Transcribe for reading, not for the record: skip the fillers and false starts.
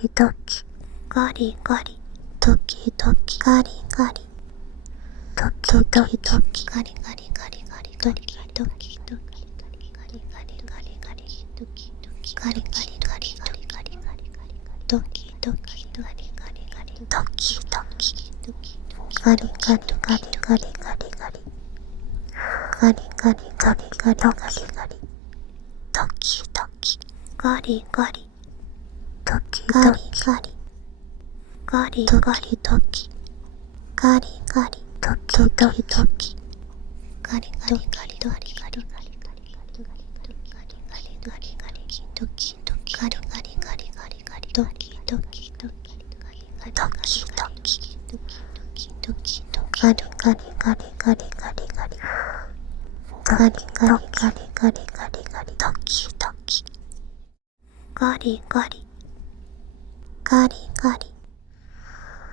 キドキガリガリドキドキガリガリドキドキドキガリガリガリガリドキドキドキガリガリガリガリガリドキドキガリガリガリガリガリガリガリドキドキガリガリガリドキドキドキガリガリガリガリガリガリガリガリガリガリガリガリドキドキガリガリドキガリガリガリガリドキガリガリドキドキドキガリガリガリガリガリガリガリガリガリガリガリガリドキドキガリガリガリガリガリドキドキドキガリガリドキドキドキドキドキガリガリガリガリガリガリガリガリガリガリガリガリドキドキガリガリガリガリ